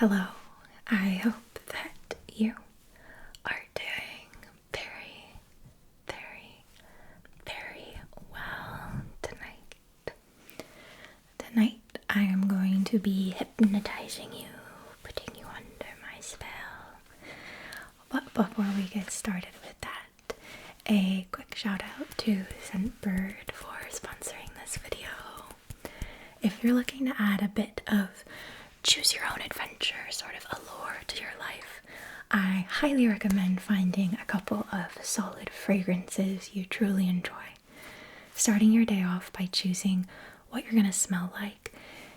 Hello, I hope that you are doing very, very, very well tonight. Tonight, I am going to be hypnotizing you, putting you under my spell. But before we get started with that, a quick shout out to Scentbird for sponsoring this video. If you're looking to add a bit of choose your own adventure sort of allure to your life, I highly recommend finding a couple of solid fragrances you truly enjoy. Starting your day off by choosing what you're gonna smell like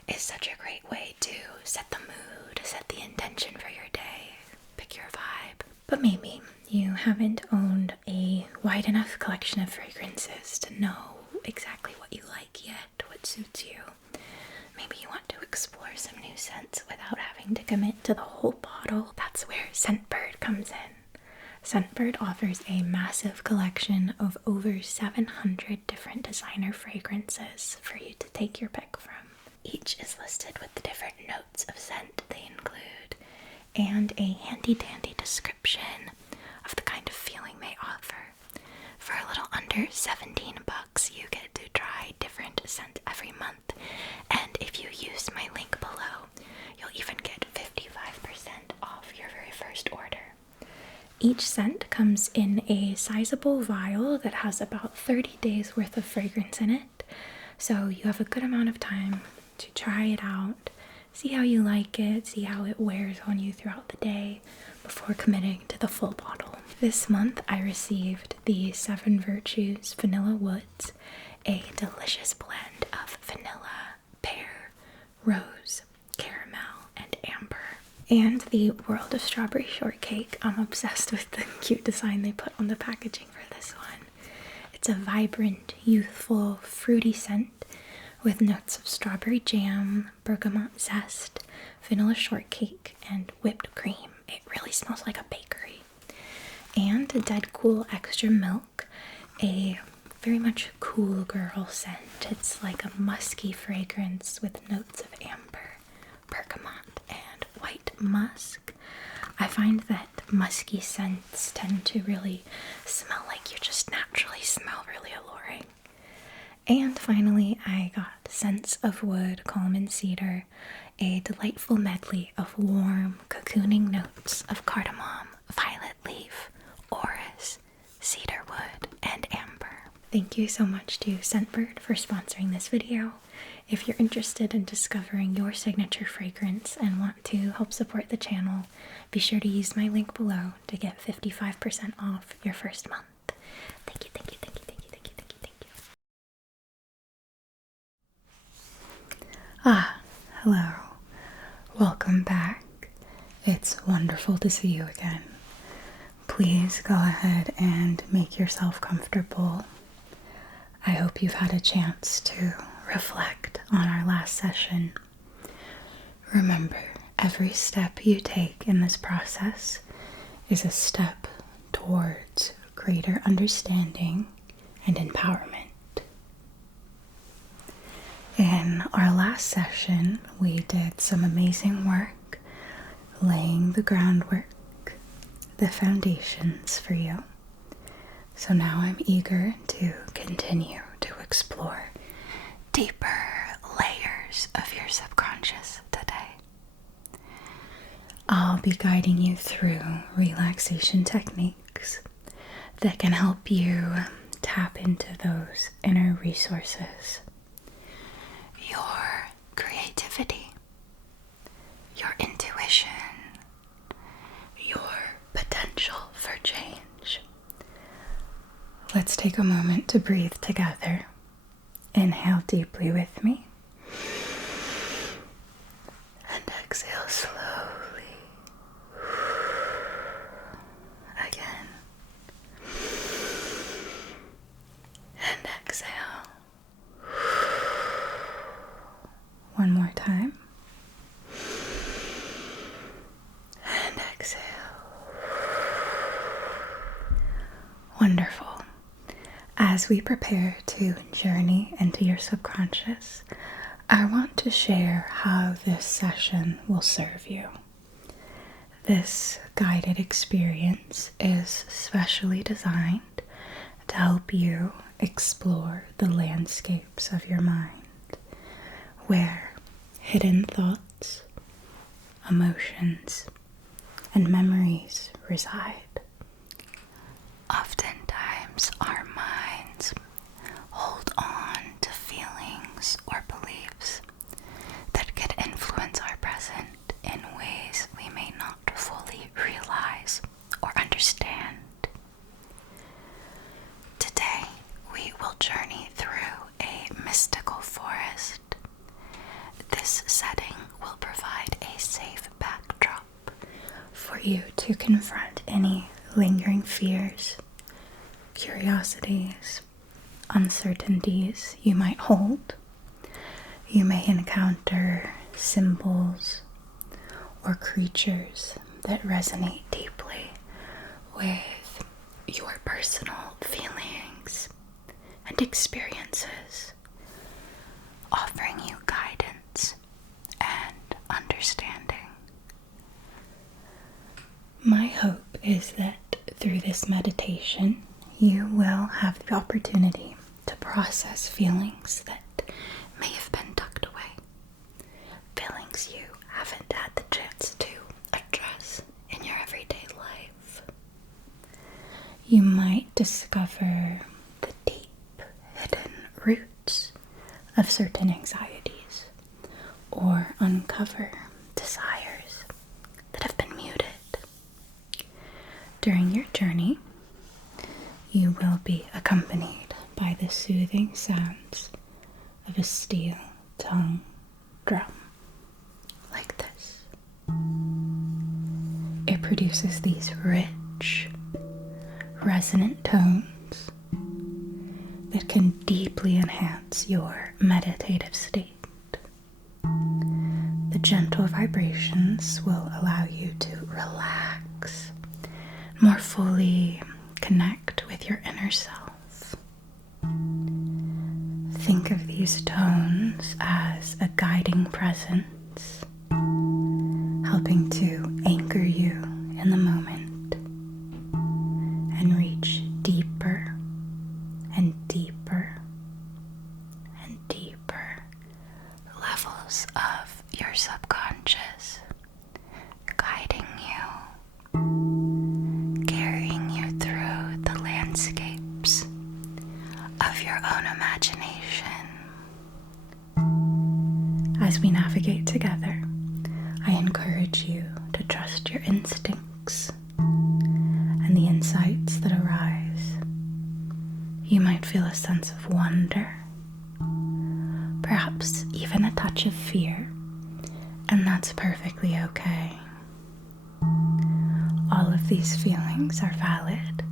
is such a great way to set the mood, set the intention for your day, pick your vibe. But maybe you haven't owned a wide enough collection of fragrances to know exactly what you like yet, what suits you. Maybe you want to explore some new scents without having to commit to the whole bottle. That's where Scentbird comes in. Scentbird offers a massive collection of over 700 different designer fragrances for you to take your pick from. Each is listed with the different notes of scent they include and a handy-dandy description of the kind of feeling they offer. For a little under $17, you get to try different scents every month, and if you use my link below, you'll even get 55% off your very first order. Each scent comes in a sizable vial that has about 30 days worth of fragrance in it, so you have a good amount of time to try it out, see how you like it, see how it wears on you throughout the day before committing to the full bottle. This month I received the 7 Virtues Vanilla Woods, a delicious blend of vanilla, pear, rose, caramel, and amber. And the World of Strawberry Shortcake. I'm obsessed with the cute design they put on the packaging for this one. It's a vibrant, youthful, fruity scent with notes of strawberry jam, bergamot zest, vanilla shortcake, and whipped cream. It really smells like a bakery. And Dead Cool Extra Milk, a very much cool girl scent. It's like a musky fragrance with notes of amber, bergamot, and white musk. I find that musky scents tend to really smell like you just naturally smell really alluring. And finally, I got Scents of Wood, Calm and Cedar, a delightful medley of warm, cocooning notes of cardamom, violet leaf, orris, cedarwood, and amber. Thank you so much to Scentbird for sponsoring this video. If you're interested in discovering your signature fragrance and want to help support the channel, be sure to use my link below to get 55% off your first month. Thank you, thank you, thank you, thank you, thank you, thank you, thank you. Hello. Welcome back. It's wonderful to see you again. Please go ahead and make yourself comfortable. I hope you've had a chance to reflect on our last session. Remember, every step you take in this process is a step towards greater understanding and empowerment. In our last session, we did some amazing work laying the groundwork, the foundations for you. So now I'm eager to continue to explore deeper layers of your subconscious today. I'll be guiding you through relaxation techniques that can help you tap into those inner resources. Your creativity, your intuition, your potential for change. Let's take a moment to breathe together. Inhale deeply with me. And exhale slowly. Again. And exhale. One more time. And exhale. Wonderful. As we prepare to journey into your subconscious, I want to share how this session will serve you. This guided experience is specially designed to help you explore the landscapes of your mind, where hidden thoughts, emotions, and memories reside. Oftentimes, our minds hold on to feelings or beliefs that could influence our present in ways we may not fully realize or understand. Today, we will journey through a mystical forest. This setting will provide a safe backdrop for you to confront any lingering fears, curiosities, uncertainties you might hold. You may encounter symbols or creatures that resonate deeply with your personal feelings and experiences, offering you guidance and understanding. My hope is that through this meditation, you will have the opportunity to process feelings that may have been tucked away, feelings you haven't had the chance to address in your everyday life. You might discover the deep, hidden roots of certain anxieties, or uncover desires that have been muted. During your journey, you will be accompanied by the soothing sounds of a steel-tongue drum, like this. It produces these rich, resonant tones that can deeply enhance your meditative state. The gentle vibrations will allow you to relax, more fully connect with your inner self. Think of these tones as a guiding presence, helping to anchor you in the moment and reach deeper and deeper and deeper levels of your subconscious, guiding you, carrying you through the landscapes of your own imagination. As we navigate together, I encourage you to trust your instincts and the insights that arise. You might feel a sense of wonder, perhaps even a touch of fear, and that's perfectly okay. All of these feelings are valid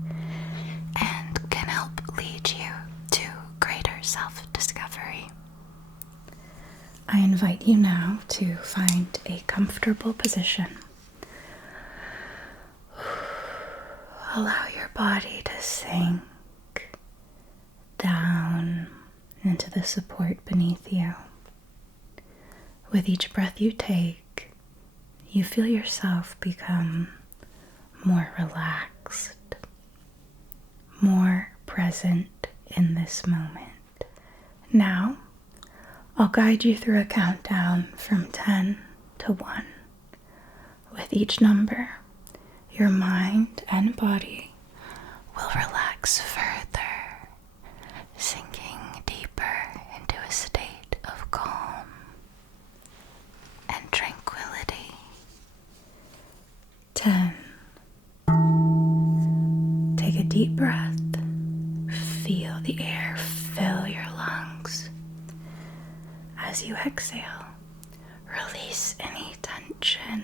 and can help lead you to greater self-discovery. I invite you now to find a comfortable position. Allow your body to sink down into the support beneath you. With each breath you take, you feel yourself become more relaxed, more present in this moment. Now, I'll guide you through a countdown from 10 to 1. With each number, your mind and body will relax further, sinking deeper into a state of calm and tranquility. 10. Take a deep breath. Feel the air fill your lungs. As you exhale, release any tension.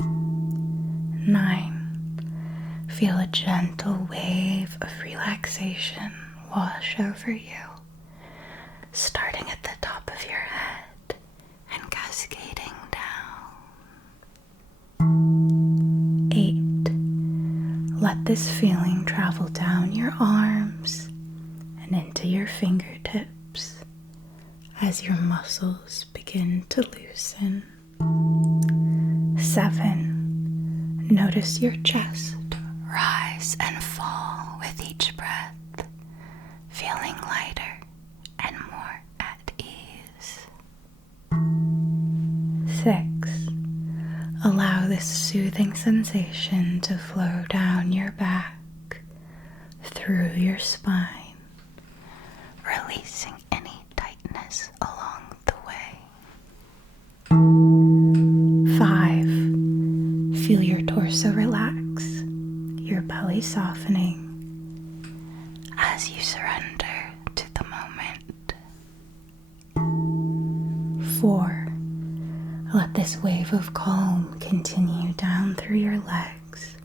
9. Feel a gentle wave of relaxation wash over you, starting at the top of your head and cascading down. 8. Let this feeling travel down your arms and into your fingertips as your muscles begin to loosen. 7. Notice your chest rise and fall with each breath, feeling lighter and more at ease. 6. Allow this soothing sensation to flow down your back, through your spine, releasing any tightness along the way. 5. Feel your torso relax, your belly softening as you surrender to the moment. 4. Let this wave of calm continue down through your legs,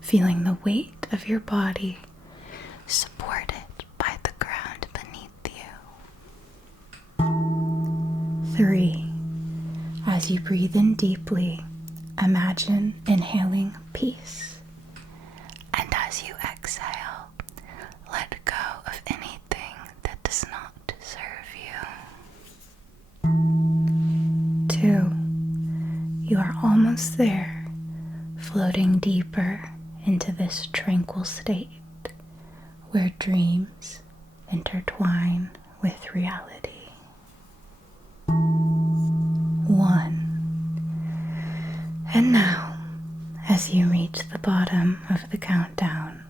feeling the weight of your body supported by the ground beneath you. 3. As you breathe in deeply, imagine inhaling peace. And as you exhale, let go of anything that does not serve you. 2. You are almost there, floating deeper into this tranquil state where dreams intertwine with reality. 1. And now, as you reach the bottom of the countdown,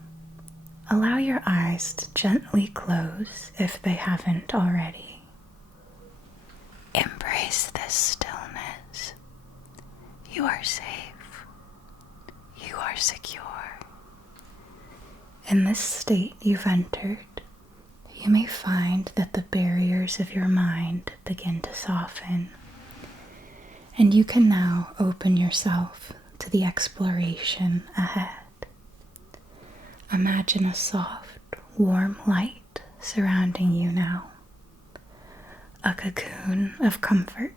allow your eyes to gently close if they haven't already. Embrace this stillness. You are safe. You are secure. In this state you've entered, you may find that the barriers of your mind begin to soften, and you can now open yourself to the exploration ahead. Imagine a soft, warm light surrounding you now, a cocoon of comfort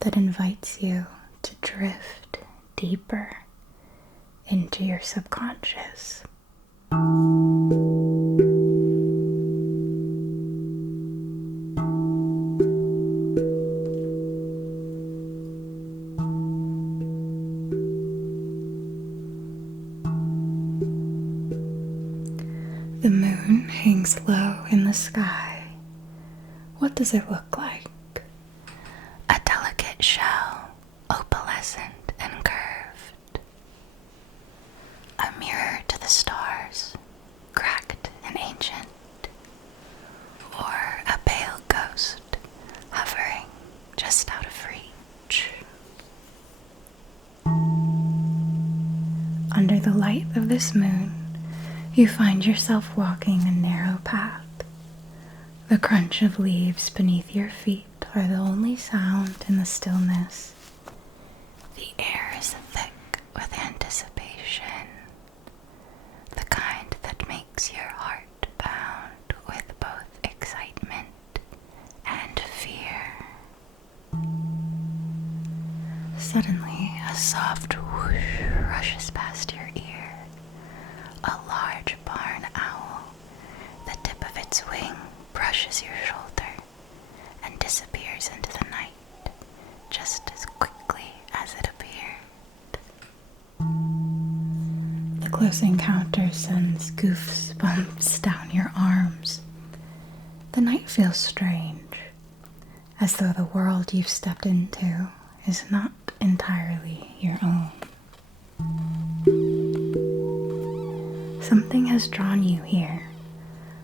that invites you to drift deeper into your subconscious. The moon hangs low in the sky. What does it look like? A delicate shell, opalescent and curved. A mirror to the stars, cracked and ancient. Or a pale ghost, hovering just out of reach. Under the light of this moon, you find yourself walking a narrow path. The crunch of leaves beneath your feet are the only sound in the stillness. The air is thick with anticipation, the kind that makes your heart pound with both excitement and fear. Suddenly, a soft whoosh rushes past your ear. A large barn owl, the tip of its wing brushes your shoulder and disappears into the night just as quickly as it appeared. The close encounter sends goose bumps down your arms. The night feels strange, as though the world you've stepped into is not entirely your own. Something has drawn you here,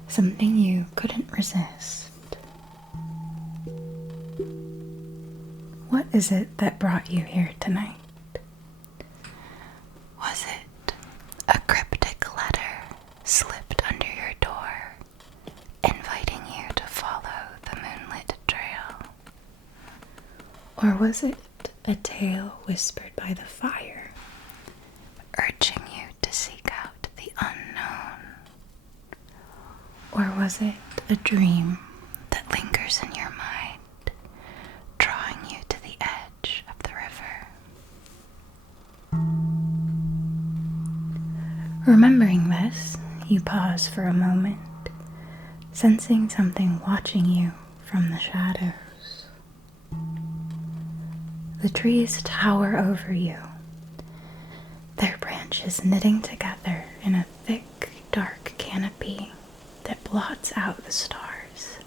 something you couldn't resist. What is it that brought you here tonight? Was it a cryptic letter slipped under your door, inviting you to follow the moonlit trail? Or was it a tale whispered by the fire, urging you to seek out the unknown? Or was it a dream that lingers in your mind, drawing you to the edge of the river? Remembering this, you pause for a moment, sensing something watching you from the shadows. the trees tower over you, their branches knitting together in a thick, dark canopy that blots out the stars.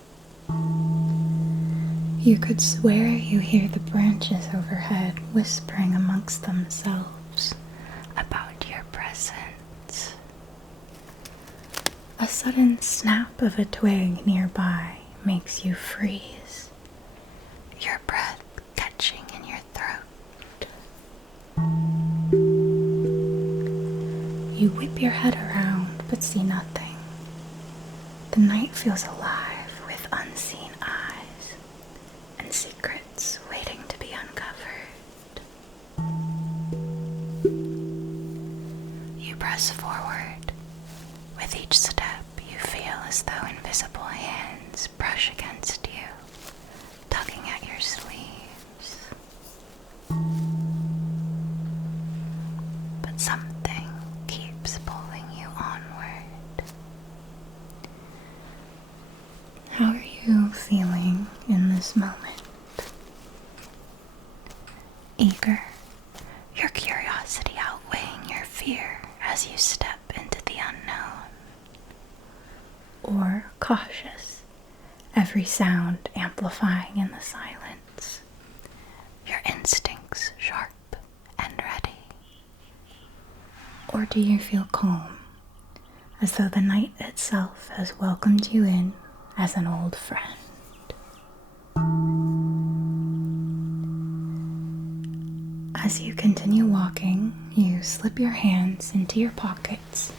You could swear you hear the branches overhead whispering amongst themselves about your presence. A sudden snap of a twig nearby makes you freeze, your breath catching in your throat. You whip your head around but see nothing. The night feels alive with unseen eyes and secrets waiting to be uncovered. You press forward. With each step, you feel as though invisible hands brush against you, tugging at your sleeves. But something keeps pulling you onward. How are you feeling in this moment? Eager, your curiosity outweighing your fear as you step into the unknown. Or cautious, every sound amplifying in the silence, your instincts sharp and ready? Or do you feel calm, as though the night itself has welcomed you in as an old friend? As you continue walking, you slip your hands into your pockets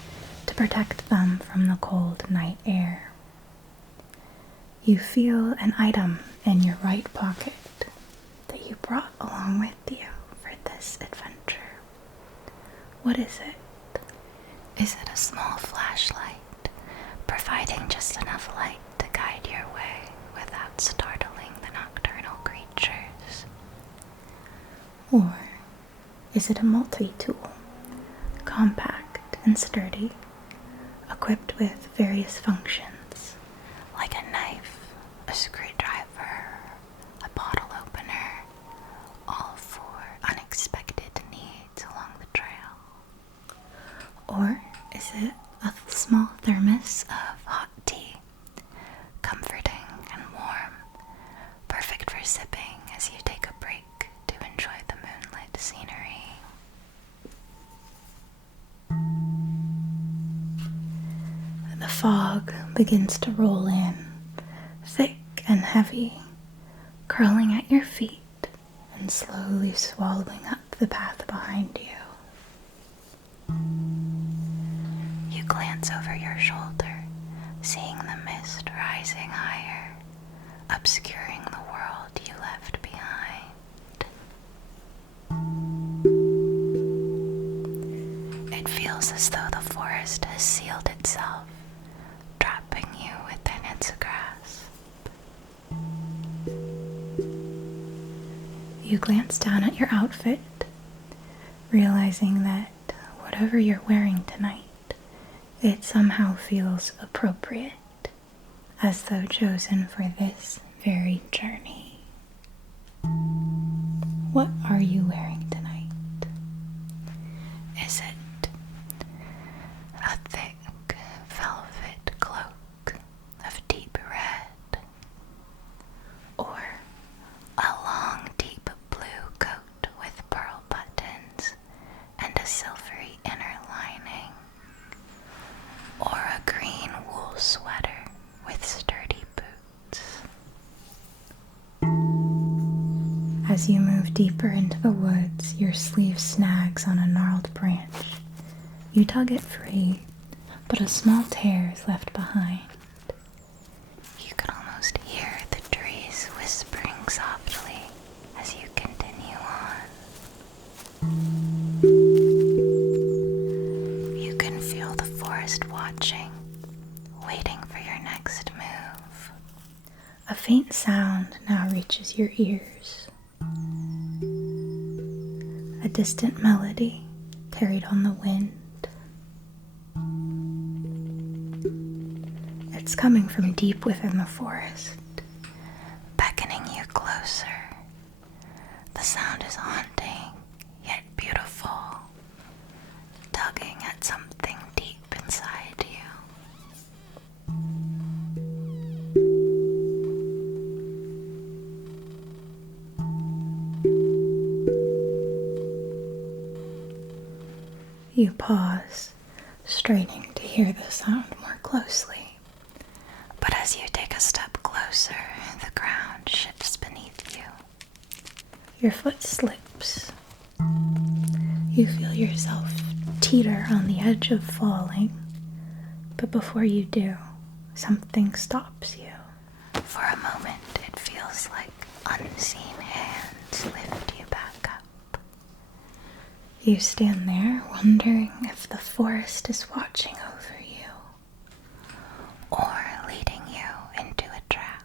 to protect them from the cold night air. You feel an item in your right pocket that you brought along with you for this adventure. What is it? Is it a small flashlight, providing just enough light to guide your way without startling the nocturnal creatures? Or is it a multi-tool, compact and sturdy, equipped with various functions, like a knife, a screwdriver, a bottle opener, all for unexpected needs along the trail? Or is it a small thermos of hot tea, comforting and warm, perfect for sipping as you take a break to enjoy the moonlit scenery? The fog begins to roll in, thick and heavy, curling at your feet and slowly swallowing up the path behind you. You glance over your shoulder, seeing the mist rising higher, obscuring the world you left behind. It feels as though the forest has sealed itself, trapping you within its grasp. You glance down at your outfit, realizing that whatever you're wearing tonight, it somehow feels appropriate, as though chosen for this very journey. What are you wearing tonight? Is it a thick velvet cloak of deep red, or a long deep blue coat with pearl buttons and a silvery inner lining, or a green wool sweater with sturdy boots? As you move deeper into the woods, your sleeve snags on a gnarled branch. You tug it free, but a small tear is left behind. You can almost hear the trees whispering softly as you continue on. You can feel the forest watching, waiting for your next move. A faint sound now reaches your ears. A distant melody carried on the wind. It's coming from deep within the forest, beckoning you closer. The sound is you pause, straining to hear the sound more closely. But as you take a step closer, the ground shifts beneath you. Your foot slips. You feel yourself teeter on the edge of falling, but before you do, something stops you. For a moment, it feels like unseen hands lift you back up. You stand there wondering if the forest is watching over you, or leading you into a trap.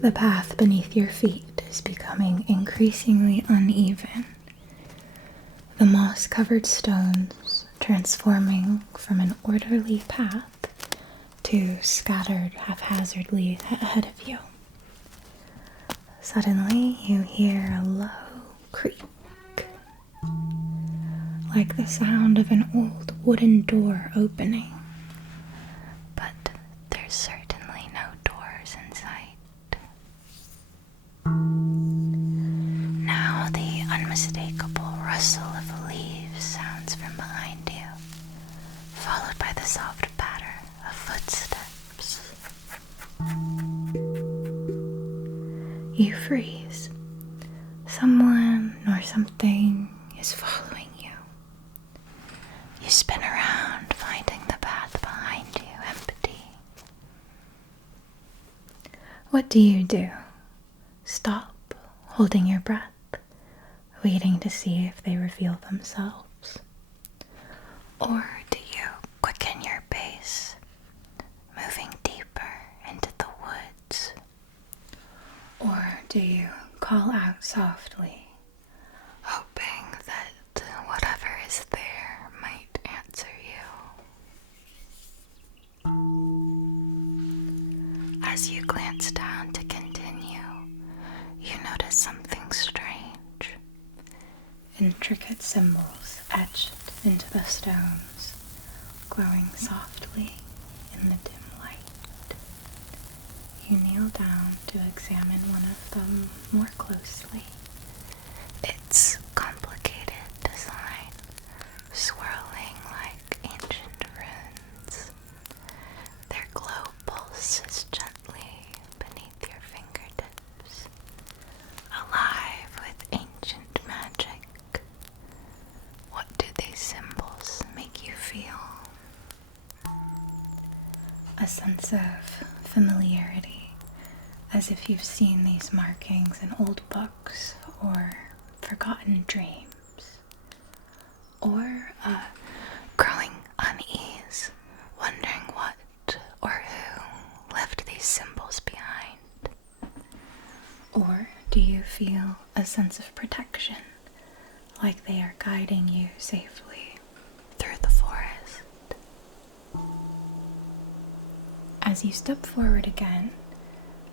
The path beneath your feet is becoming increasingly uneven. The moss-covered stones transforming from an orderly path to scattered haphazardly ahead of you. Suddenly, you hear a low creak, like the sound of an old wooden door opening. But there's certainly no doors in sight. Now the unmistakable rustle of leaves sounds from behind you, followed by the soft patter of footsteps. You freeze. Someone or something is following you. You spin around, finding the path behind you empty. What do? Stop, holding your breath, waiting to see if they reveal themselves? Or do you quicken your pace, moving deeper into the woods? Or do you call out softly, hoping that whatever is there might answer you? As you glance down to continue, you notice something strange. Intricate symbols etched into the stones, glowing softly in the dim light. You kneel down to examine one of them more closely. Its complicated design, swirling like ancient runes. Their glow pulses gently beneath your fingertips, alive with ancient magic. What do these symbols make you feel? A sense of familiarity, as if you've seen these markings in old books or forgotten dreams. Or a growing unease, wondering what or who left these symbols behind. Or do you feel a sense of protection, like they are guiding you safely through the forest? As you step forward again,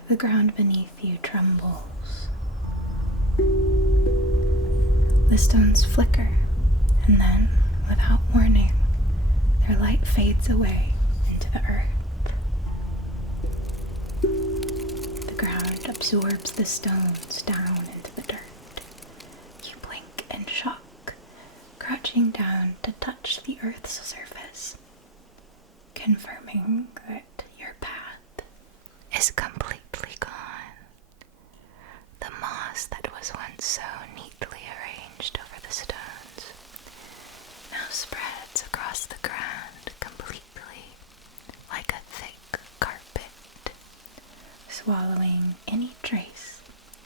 the ground beneath you trembles. The stones flicker, and then, without warning, their light fades away into the earth. The ground absorbs the stones down into the dirt. You blink in shock, crouching down to touch the earth's surface, confirming that your path is completely gone. The moss that was once so neatly arranged over the stones now spreads across the ground completely, like a thick carpet, swallowing any trace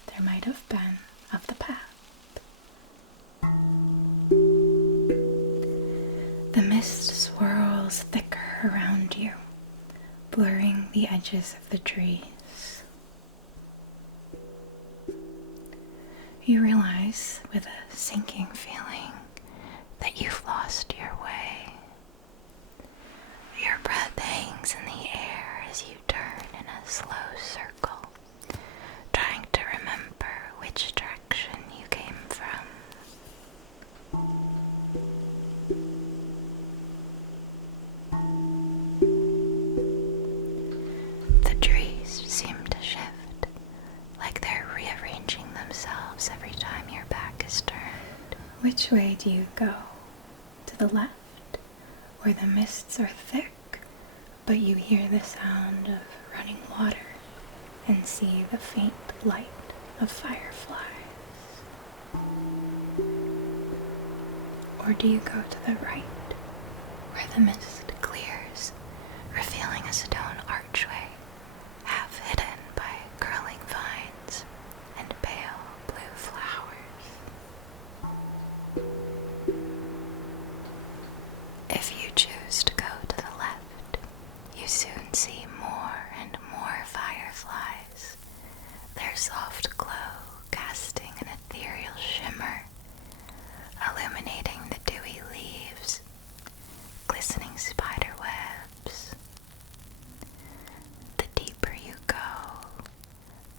there might have been of the path. The mist swirls thicker around you, blurring the edges of the trees. You realize, with a sinking feeling, that you've lost your way. Your breath hangs in the air as you turn in a slow circle, trying to remember which direction you came from. The trees seem to shift, like they're rearranging themselves every time Which way do you go? To the left, where the mists are thick, but you hear the sound of running water and see the faint light of fireflies? Or do you go to the right, where the mist clears, revealing a stone archway, half hidden by curling vines and pale blue flowers? If you choose to go to the left, you soon see more and more fireflies, their soft glow casting an ethereal shimmer, illuminating the dewy leaves, glistening spider webs. The deeper you go,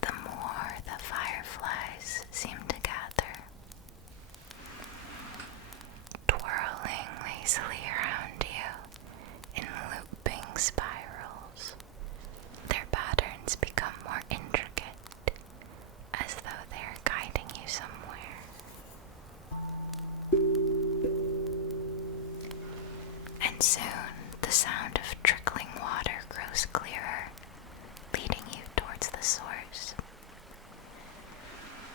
the more the fireflies seem to gather, twirling lazily around you in looping spirals. Their patterns become more intricate, as though they are guiding you somewhere. And soon the sound of trickling water grows clearer, leading you towards the source.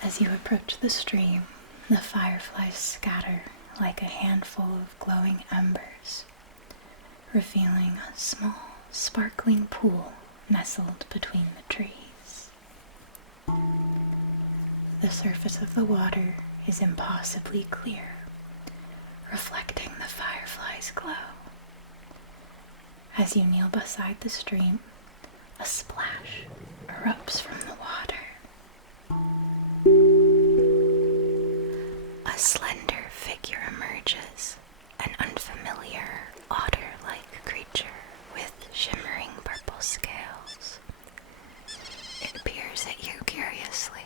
As you approach the stream, the fireflies scatter like a handful of glowing embers, revealing a small, sparkling pool nestled between the trees. The surface of the water is impossibly clear, reflecting the fireflies' glow. As you kneel beside the stream, a splash erupts from the water. A slender figure emerges, an unfamiliar otter-like creature with shimmering purple scales. It peers at you curiously,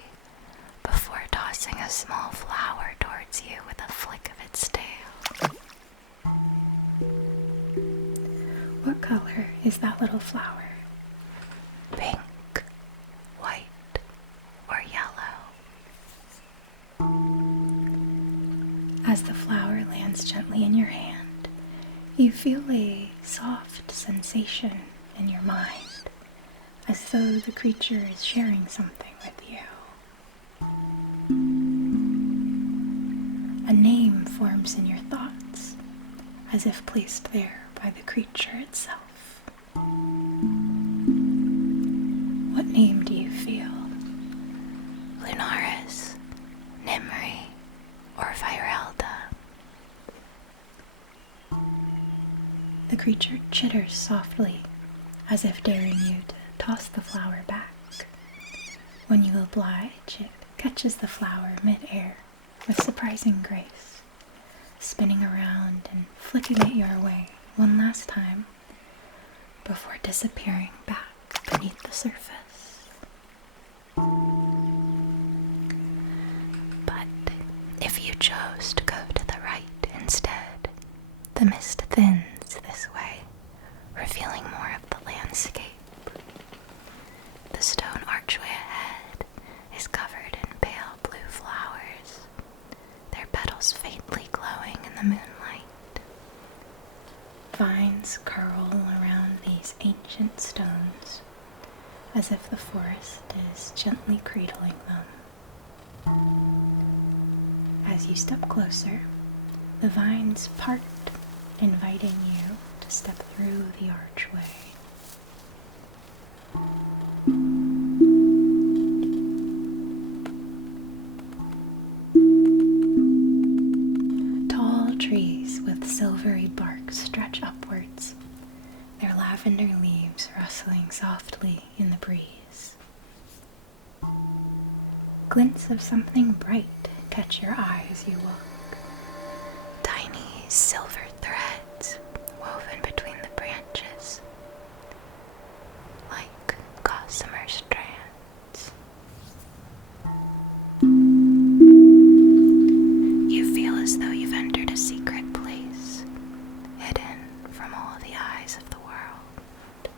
before tossing a small flower towards you with a flick of its tail. What color is that little flower? Pink, white, or yellow? As the flower lands gently in your hand, you feel a soft sensation in your mind, as though the creature is sharing something with you. A name forms in your thoughts, as if placed there by the creature itself. What name do you feel? Lunaris, Nimri, or Virelda? The creature chitters softly, as if daring you to toss the flower back. When you oblige, it catches the flower mid-air with surprising grace, spinning around and flicking it your way one last time before disappearing back beneath the surface. But if you chose to go to the right instead, the mist thins this way, revealing more of the landscape. The stone archway ahead is covered in pale blue flowers, their petals faintly glowing in the moonlight. Vines curl around these ancient stones, as if the forest is gently cradling them. As you step closer, the vines part, inviting you to step through the archway. Tall trees with silvery bark stretch upwards, their lavender leaves rustling softly in the breeze. Glints of something bright catch your eye as you look. Tiny silver threads woven between the branches, like gossamer strands. You feel as though you've entered a secret place, hidden from all the eyes of the world.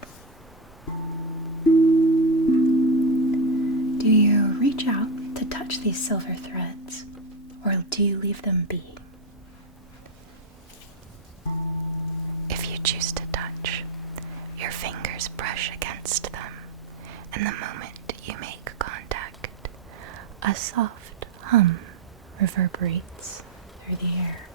Do you reach out to touch these silver threads, or do you leave them be? and the moment you make contact, a soft hum reverberates through the air.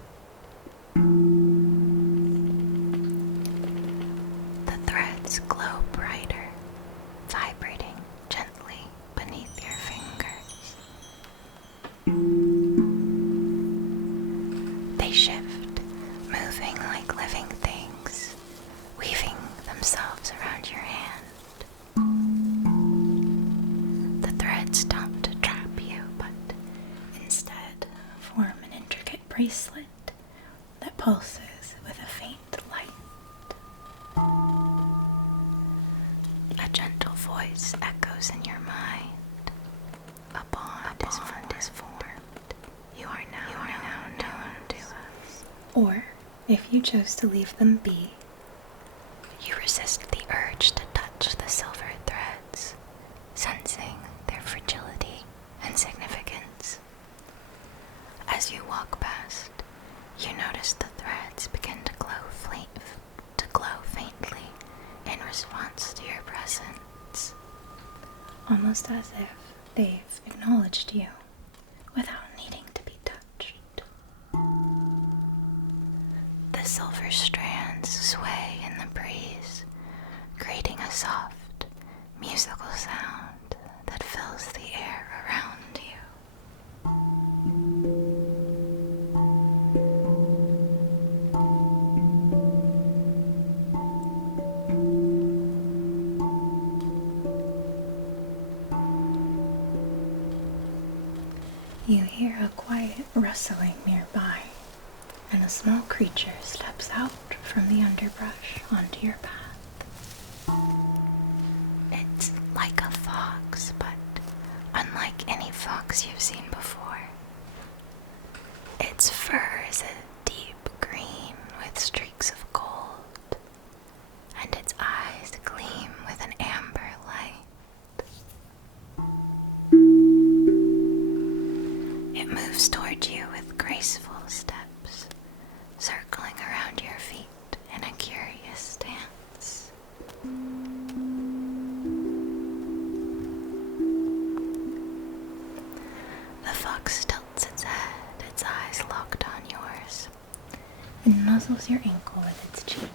The threads glow brighter, vibrating gently beneath your fingers. They shift, moving like living things, weaving themselves around your hand. The threads don't trap you, but instead form an intricate bracelet that pulses with a faint light. A gentle voice echoes in your mind. A bond is formed. You are now known to us. Or, if you chose to leave them be, you resist the urge to touch the silver threads, sensing their fragility and significance. As you walk past, you notice the threads begin to glow faintly in response to your presence, almost as if they've acknowledged you without needing to be touched. The silver strands sway in the breeze, creating a soft, musical sound that fills the air around you. You hear a quiet rustling nearby, and a small creature steps out from the underbrush onto your path. It's like a fox, but unlike any fox you've seen before. Its fur is a deep green with streaks of gold, and its eyes gleam with an amber light. It moves toward you with graceful steps, circling around your feet in a curious stance. The fox tilts its head, its eyes locked on yours, and nuzzles your ankle with its cheek.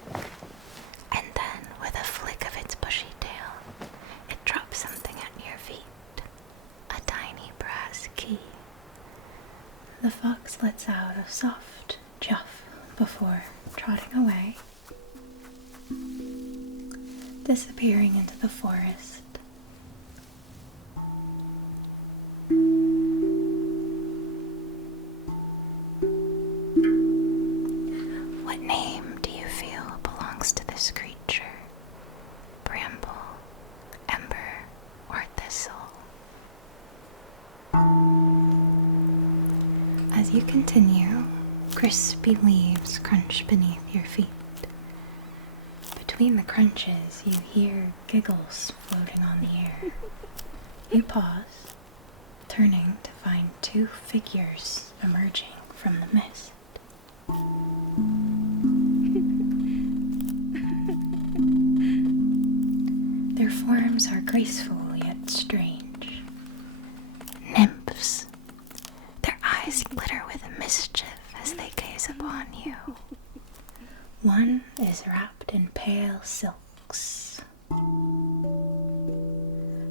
And then, with a flick of its bushy tail, it drops something at your feet, a tiny brass key. The fox lets out a soft juff before trotting away, disappearing into the forest. What name do you feel belongs to this creature? Bramble, ember, or thistle? As you continue, crispy leaves crunch beneath your feet. Between the crunches, you hear giggles floating on the air. You pause, turning to find two figures emerging from the mist. Their forms are graceful yet strange. Nymphs. Their eyes glitter with mischief as they gaze upon you. One is wrapped in pale silks.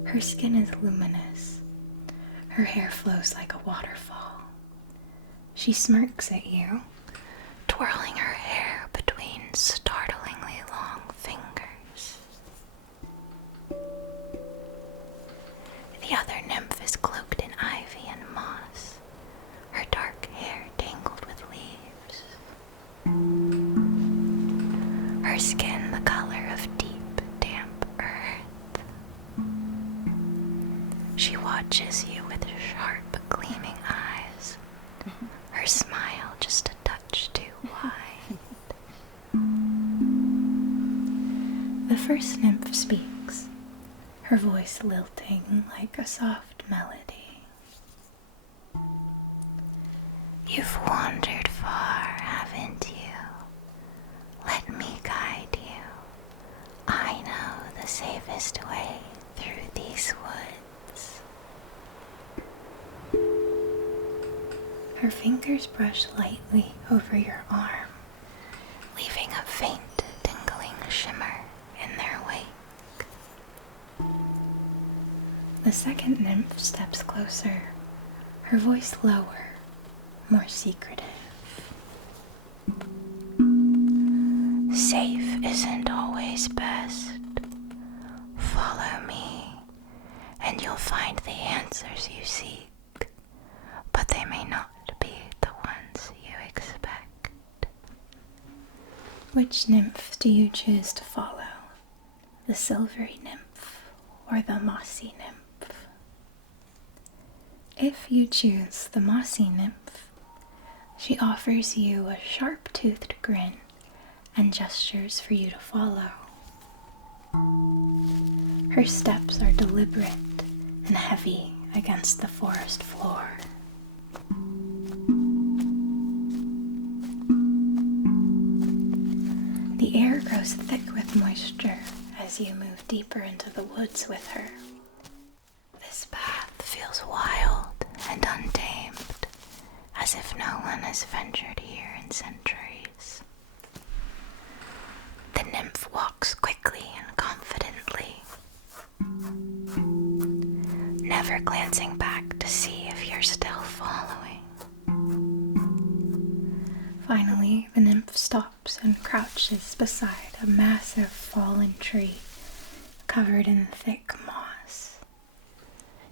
Her skin is luminous. Her hair flows like a waterfall. She smirks at you, twirling her hair between startlingly long fingers. The other nymph is cloaked in ivy and moss, her dark hair tangled with leaves. Her skin the color of deep, damp earth. She watches you with sharp, gleaming eyes, her smile just a touch too wide. The first nymph speaks, her voice lilting like a soft melody. You've wandered far, haven't you? Let me guide you. I know the safest way through these these woods. Her fingers brush lightly over your arm, leaving a faint, tingling shimmer in their wake. The second nymph steps closer, her voice lower, more secretive. Safe isn't always best. Follow me, and you'll find the answers you seek, but they may not be the ones you expect. Which nymph do you choose to follow? The silvery nymph or the mossy nymph? If you choose the mossy nymph, she offers you a sharp-toothed grin and gestures for you to follow. Her steps are deliberate and heavy against the forest floor. The air grows thick with moisture as you move deeper into the woods with her. This path feels wild and untamed, as if no one has ventured here in centuries. The nymph walks quickly and confidently, never glancing back to see if you're still following. Finally, the nymph stops and crouches beside a massive fallen tree covered in thick moss.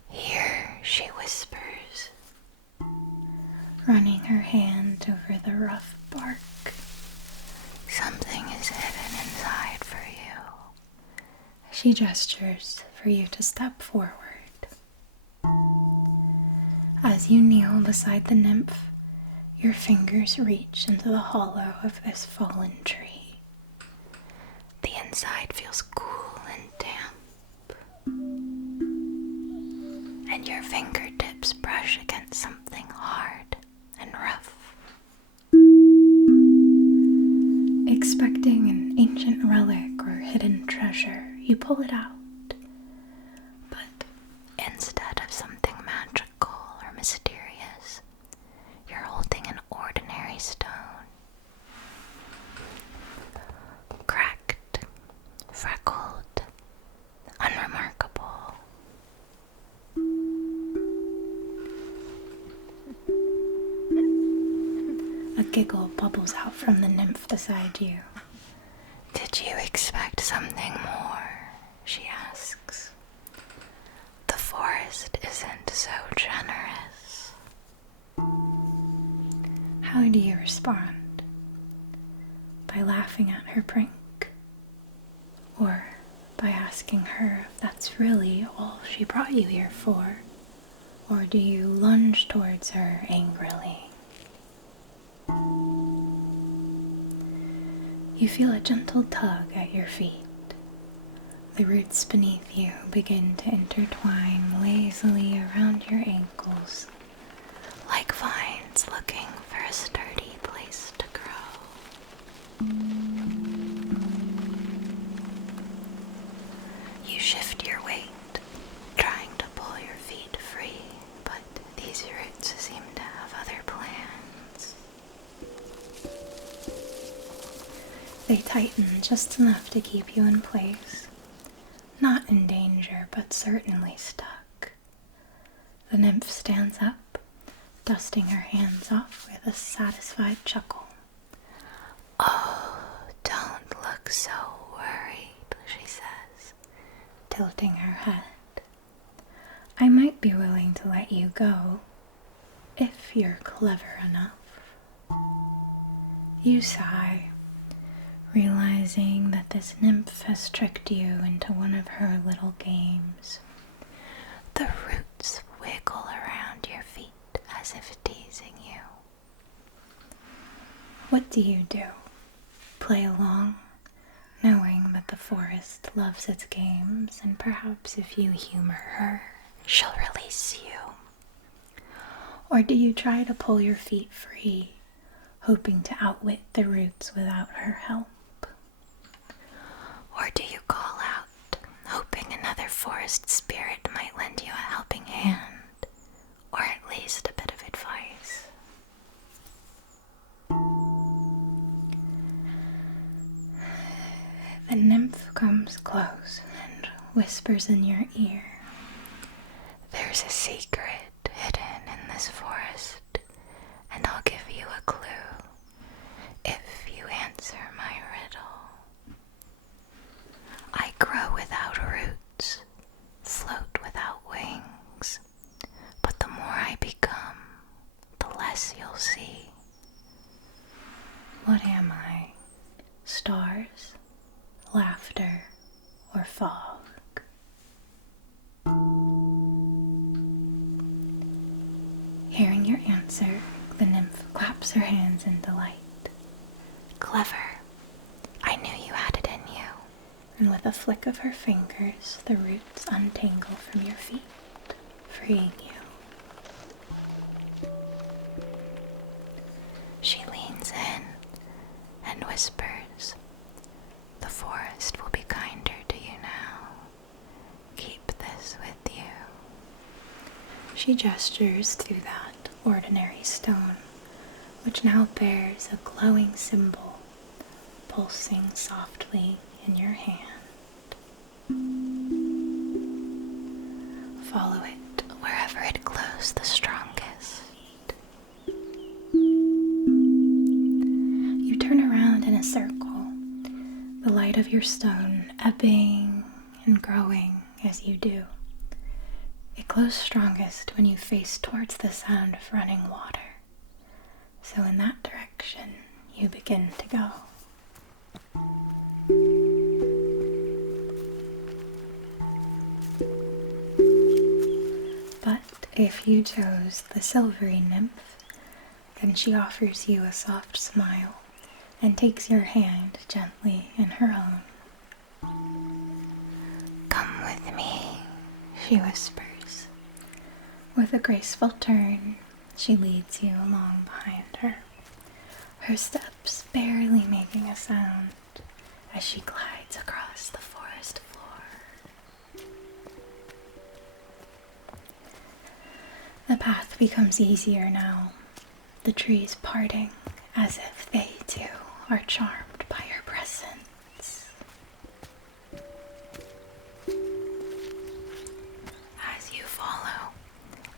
Here, she whispers, running her hand over the rough bark. Something is hidden inside for you. She gestures for you to step forward. As you kneel beside the nymph, your fingers reach into the hollow of this fallen tree. The inside feels cool and damp, and your fingertips brush against something hard and rough. Expecting an ancient relic or hidden treasure, you pull it out. But instead of something magical or mysterious, you're holding an ordinary stone. Cracked, freckled, unremarkable. A giggle bubbles out from the nymph beside you. Did you expect something more? She asks. The forest isn't so generous. How do you respond? By laughing at her prank? Or by asking her if that's really all she brought you here for? Or do you lunge towards her angrily? You feel a gentle tug at your feet. The roots beneath you begin to intertwine lazily around your ankles, like vines looking for a sturdy place to grow. You shift your weight, trying to pull your feet free, but these roots seem to have other plans. They tighten just enough to keep you in place, not in danger, but certainly stuck. The nymph stands up, dusting her hands off with a satisfied chuckle. Oh, don't look so worried, she says, tilting her head. I might be willing to let you go, if you're clever enough. You sigh, realizing that this nymph has tricked you into one of her little games. The roots wiggle around your feet as if teasing you. What do you do? Play along, knowing that the forest loves its games, and perhaps if you humor her, she'll release you. Or do you try to pull your feet free, hoping to outwit the roots without her help? Or do you call out, hoping another forest spirit whispers in your ear. There's a secret hidden in this forest, and I'll give you a clue if you answer my riddle. I grow without roots, float without wings, but the more I become, the less you'll see. What am I? Stars, laughter, or fog? Hearing your answer, the nymph claps her hands in delight. Clever. I knew you had it in you. And with a flick of her fingers, the roots untangle from your feet, freeing you. She leans in and whispers, "The forest will be kinder to you now. Keep this with you." She gestures to that ordinary stone, which now bears a glowing symbol, pulsing softly in your hand. Follow it Wherever it glows the strongest. You turn around in a circle, the light of your stone ebbing and growing as you do. It glows strongest when you face towards the sound of running water. So in that direction, you begin to go. But if you chose the silvery nymph, then she offers you a soft smile and takes your hand gently in her own. "Come with me," she whispers. With a graceful turn, she leads you along behind her, her steps barely making a sound as she glides across the forest floor. The path becomes easier now, the trees parting as if they too are charmed by your presence. As you follow,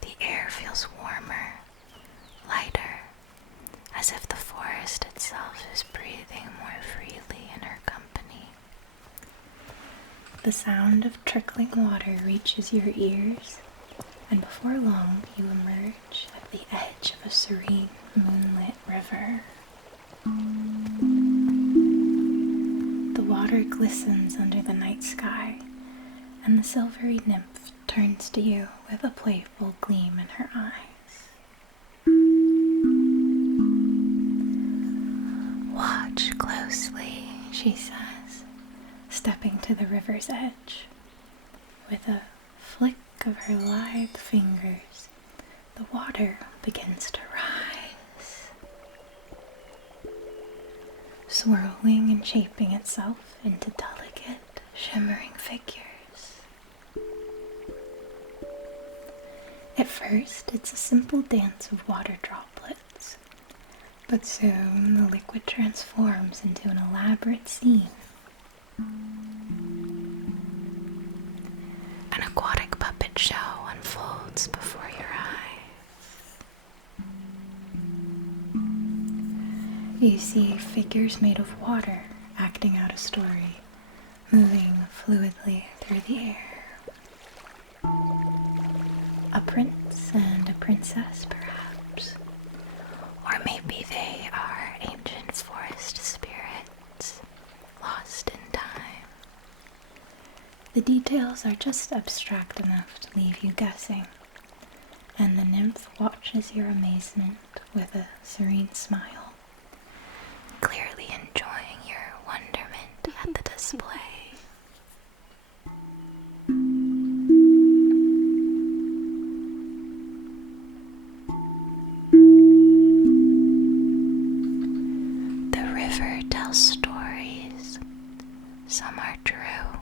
the air feels warmer, lighter, as if the forest itself is breathing more freely in her company. The sound of trickling water reaches your ears, and before long you emerge at the edge of a serene, moonlit river. The water glistens under the night sky, and the silvery nymph turns to you with a playful gleam in her eyes. "Watch closely," She says, stepping to the river's edge. With a flick of her lithe fingers, the water begins to rise, swirling and shaping itself into delicate, shimmering figures. At first, it's a simple dance of water droplets, but soon the liquid transforms into an elaborate scene. An aquatic puppet show unfolds before your eyes. You see figures made of water acting out a story, moving fluidly through the air. A prince and a princess, perhaps. Or maybe they are ancient forest spirits, lost in time. The details are just abstract enough to leave you guessing, and the nymph watches your amazement with a serene smile. Clearly enjoying your wonderment at the display. The river tells stories. Some are true,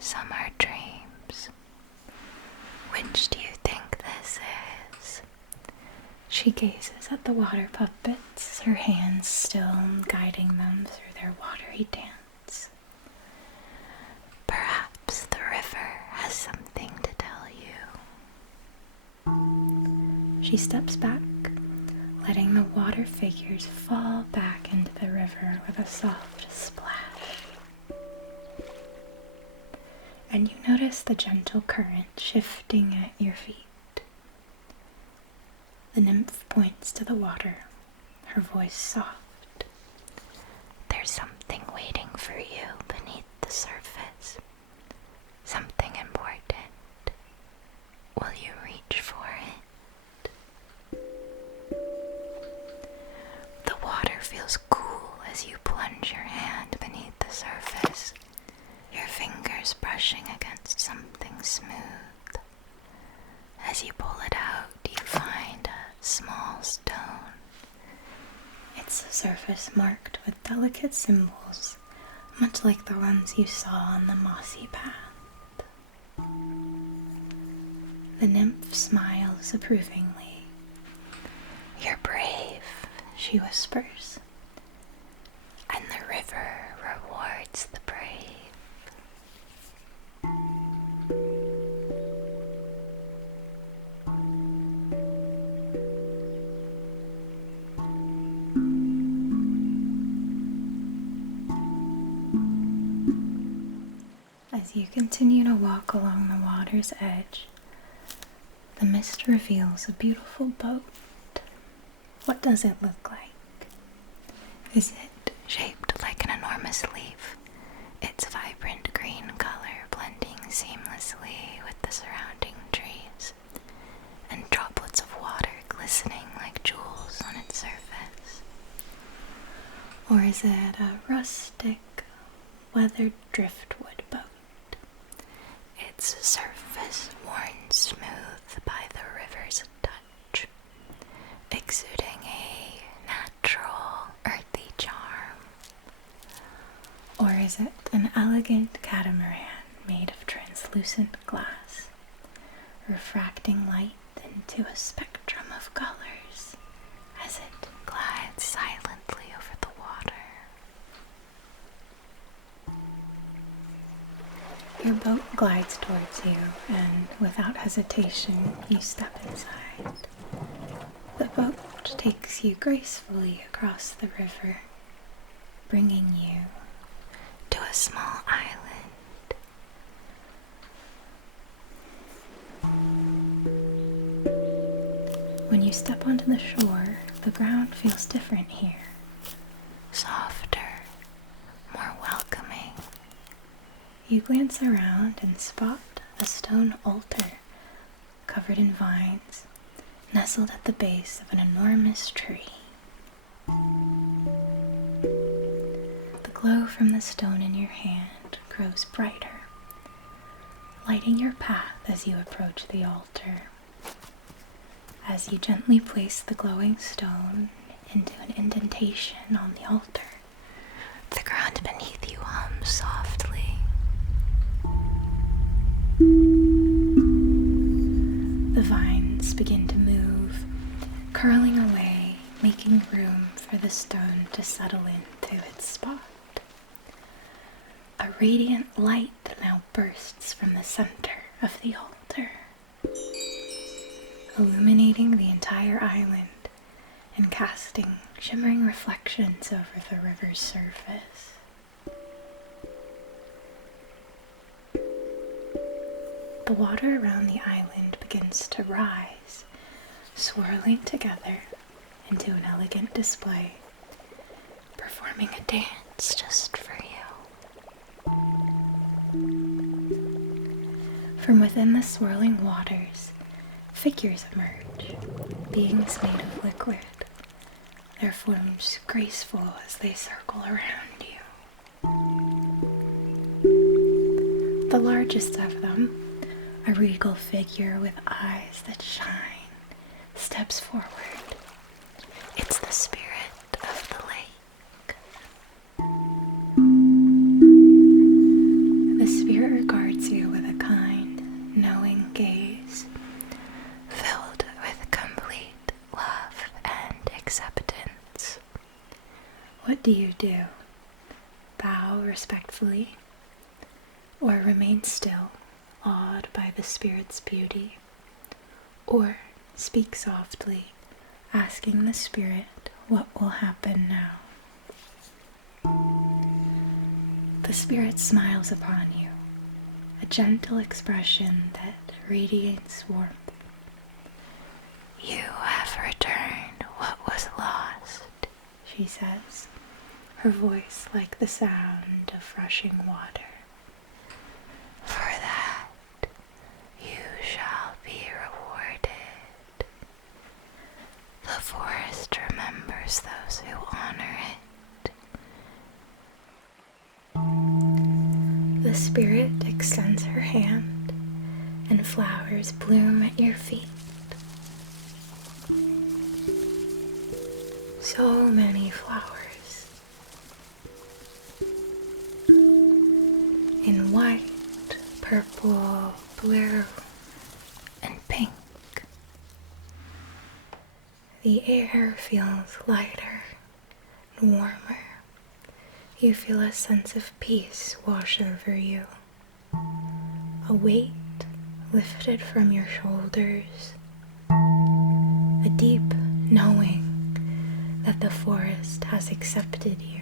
some are dreams. Which do you think this is? She gazes at the water puppets, her hands still guiding them through their watery dance. Perhaps the river She steps back, letting the water figures fall back into the river with a soft splash. And you notice the gentle current shifting at your feet. The nymph points to the water, her voice soft. There's something waiting for you beneath the surface. Something important. Will you reach for it? The water feels cool as you plunge your hand beneath the surface, your fingers brushing against something smooth. As you pull it out, you find a small stone. It's a surface marked with delicate symbols, much like the ones you saw on the mossy path. The nymph smiles approvingly. You're brave, she whispers, and the river rewards the brave. As you continue to walk along the water's edge, the mist reveals a beautiful boat. What does it look like? Is it shaped like an enormous leaf? Its vibrant green color blending seamlessly with the surrounding trees, and droplets of water glistening like jewels on its surface. Or is it a rustic, weathered driftwood boat? Its surface worn smooth by the river's touch, exuding a natural, earthy charm. Or is it an elegant catamaran made of translucent glass, refracting light into a spectrum of colors as it Glides silently over the water. Your boat glides towards you, and without hesitation, you step inside. The boat takes you gracefully across the river, bringing you To a small island. When you step onto the shore, the ground feels different here. Softer, more welcoming. You glance around and spot a stone altar covered in vines, nestled at the base of an enormous tree. The glow from the stone in your hand grows brighter, lighting your path as you approach the altar. As you gently place the glowing stone into an indentation on the altar, The ground beneath you hums softly. the vines begin to move, curling away, making room for the stone to settle into its spot. A radiant light now bursts from the center of the altar, illuminating the entire island and casting shimmering reflections over the river's surface. The water around the island begins to rise, swirling together into an elegant display, performing a dance just for you. From within the swirling waters, figures emerge, beings made of liquid, their forms graceful as they circle around you. The largest of them, a regal figure with eyes that shine, steps forward. It's the spirit of the lake. The spirit regards you with a kind, knowing gaze, Filled with complete love and acceptance. What do you do? Bow respectfully? Or remain still, awed by the spirit's beauty? Or speak softly, asking the spirit what will happen now. The spirit smiles upon you, a gentle expression that radiates warmth. You have returned what was lost, She says, her voice like the sound of rushing water. For that you shall be rewarded. The forest remembers those who honor it. The spirit extends her hand, and flowers bloom at your feet. So many flowers. In white, purple, blue, and pink. The air feels lighter and warmer. You feel a sense of peace wash over you. A weight lifted from your shoulders. A deep knowing that the forest has accepted you.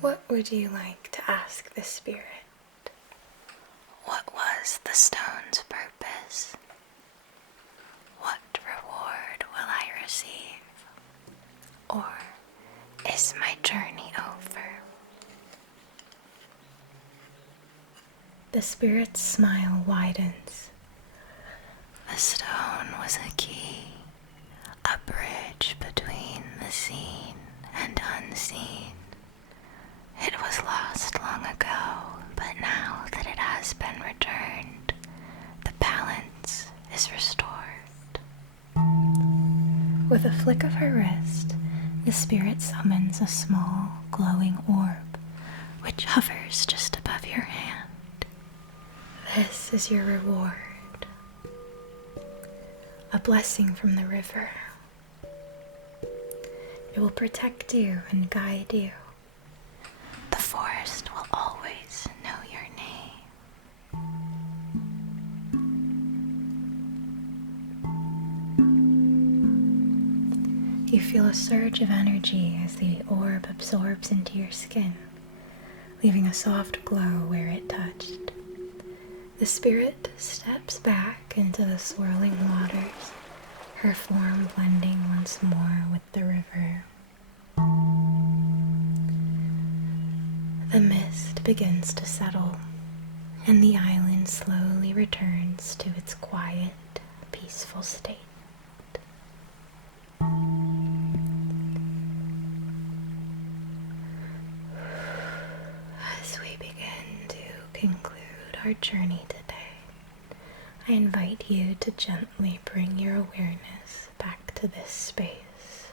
What would you like to ask the spirit? What was the stone's purpose? What reward will I receive? Or is my journey over? The spirit's smile widens. The stone was a key, a bridge between the seen and unseen. It was lost long ago, but now that it has been returned, the balance is restored. With a flick of her wrist, the spirit summons a small, glowing orb, which hovers just above your hand. This is your reward. A blessing from the river. It will protect you and guide you. The forest will always know your name. You feel a surge of energy as the orb absorbs into your skin, leaving a soft glow where it touched. The spirit steps back into the swirling waters, her form blending once more with the river. The mist begins to settle, and the island slowly returns to its quiet, peaceful state. As we begin to conclude our journey today, I invite you to gently bring your awareness back to this space,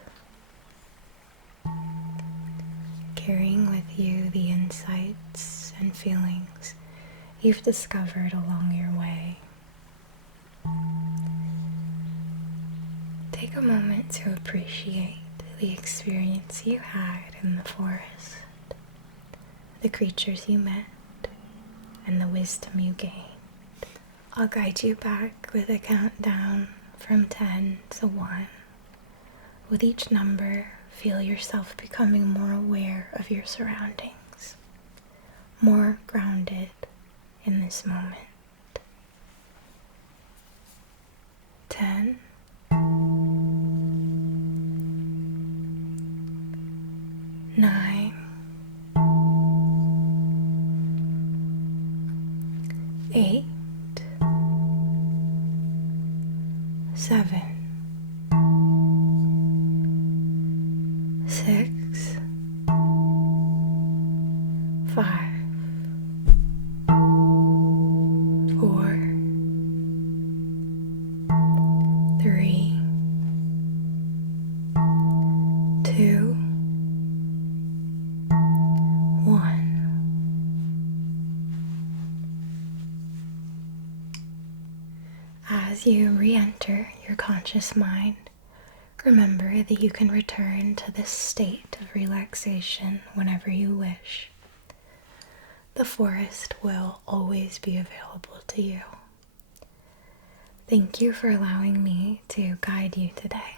carrying with you the insights and feelings you've discovered along your way. Take a moment to appreciate the experience you had in the forest, the creatures you met, and the wisdom you gained. I'll guide you back with a countdown from 10 to 1. With each number, feel yourself becoming more aware of your surroundings, more grounded in this moment. 10. 9. 8. 7. 6. 5. 4. 3. 2. 1. As you re-enter your conscious mind, remember that you can return to this state of relaxation whenever you wish. The forest will always be available to you. Thank you for allowing me to guide you today.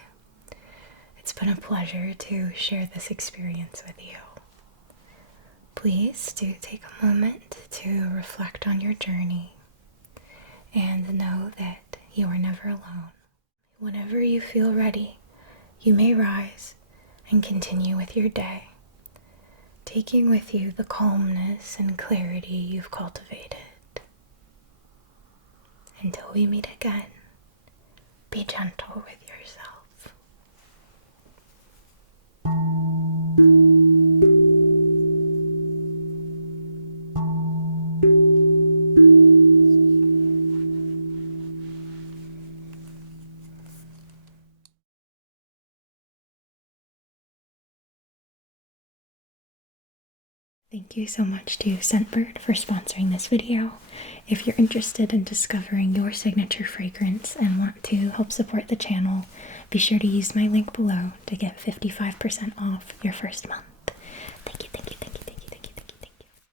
It's been a pleasure to share this experience with you. Please do take a moment to reflect on your journey and know that you are never alone. Whenever you feel ready, you may rise and continue with your day, taking with you the calmness and clarity you've cultivated. Until we meet again, be gentle with yourself. Thank you so much to Scentbird for sponsoring this video. If you're interested in discovering your signature fragrance and want to help support the channel, be sure to use my link below to get 55% off your first month. Thank you, thank you,